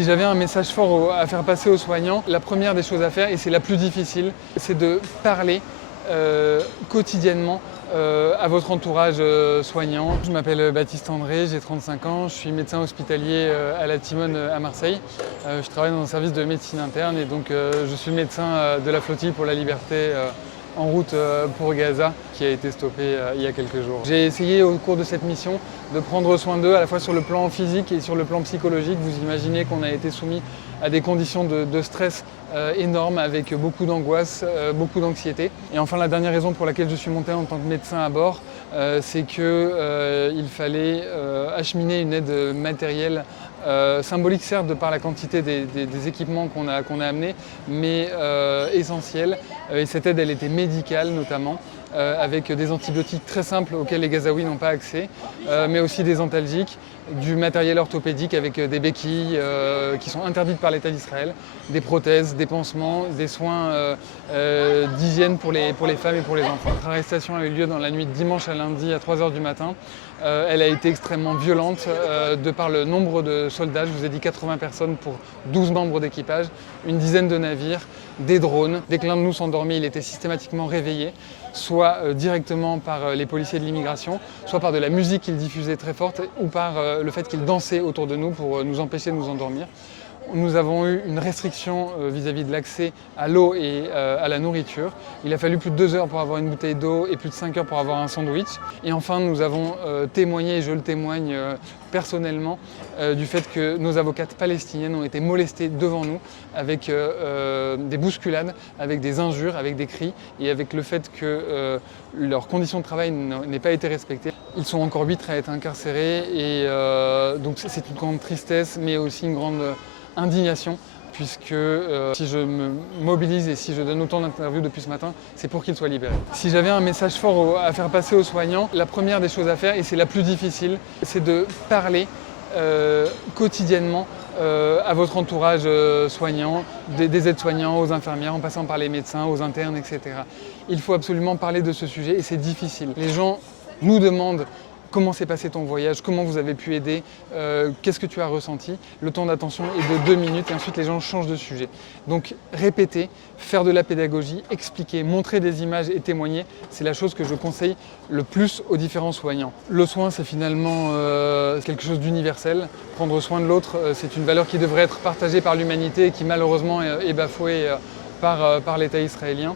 Si j'avais un message fort à faire passer aux soignants, la première des choses à faire, et c'est la plus difficile, c'est de parler quotidiennement à votre entourage soignant. Je m'appelle Baptiste André, j'ai 35 ans, je suis médecin hospitalier à la Timone à Marseille. Je travaille dans un service de médecine interne et donc je suis médecin de la flottille pour la liberté en route pour Gaza, qui a été stoppée il y a quelques jours. J'ai essayé au cours de cette mission de prendre soin d'eux à la fois sur le plan physique et sur le plan psychologique. Vous imaginez qu'on a été soumis à des conditions de stress énormes avec beaucoup d'angoisse, beaucoup d'anxiété. Et enfin, la dernière raison pour laquelle je suis monté en tant que médecin à bord, c'est qu'il fallait acheminer une aide matérielle symbolique certes de par la quantité des équipements qu'on a amenés, mais essentielle. Et cette aide, elle était médicale notamment, avec des antibiotiques très simples auxquels les Gazaouis n'ont pas accès, mais aussi des antalgiques, du matériel orthopédique avec des béquilles qui sont interdites par l'État d'Israël, des prothèses, des pansements, des soins d'hygiène pour les femmes et pour les enfants. Notre arrestation a eu lieu dans la nuit de dimanche à lundi à 3 h du matin. Elle a été extrêmement violente de par le nombre de soldats. Je vous ai dit 80 personnes pour 12 membres d'équipage, une dizaine de navires, des drones. Dès que l'un de nous s'endormait, il était systématiquement réveillé, soit directement par les policiers de l'immigration, soit par de la musique qu'ils diffusaient très forte, ou par le fait qu'ils dansaient autour de nous pour nous empêcher de nous endormir. Nous avons eu une restriction vis-à-vis de l'accès à l'eau et à la nourriture. Il a fallu plus de 2 heures pour avoir une bouteille d'eau et plus de 5 heures pour avoir un sandwich. Et enfin, nous avons témoigné, et je le témoigne personnellement, du fait que nos avocates palestiniennes ont été molestées devant nous avec des bousculades, avec des injures, avec des cris et avec le fait que leurs conditions de travail n'aient pas été respectées. Ils sont encore 8 à être incarcérés et donc c'est une grande tristesse mais aussi une grande indignation, puisque si je me mobilise et si je donne autant d'interviews depuis ce matin, c'est pour qu'ils soient libérés. Si j'avais un message fort à faire passer aux soignants, la première des choses à faire, et c'est la plus difficile, c'est de parler quotidiennement à votre entourage soignant, des aides-soignants, aux infirmières, en passant par les médecins, aux internes, etc. Il faut absolument parler de ce sujet et c'est difficile. Les gens nous demandent comment s'est passé ton voyage, comment vous avez pu aider, qu'est-ce que tu as ressenti. Le temps d'attention est de 2 minutes et ensuite les gens changent de sujet. Donc répéter, faire de la pédagogie, expliquer, montrer des images et témoigner, c'est la chose que je conseille le plus aux différents soignants. Le soin, c'est finalement quelque chose d'universel. Prendre soin de l'autre, c'est une valeur qui devrait être partagée par l'humanité et qui malheureusement est bafouée par l'État israélien.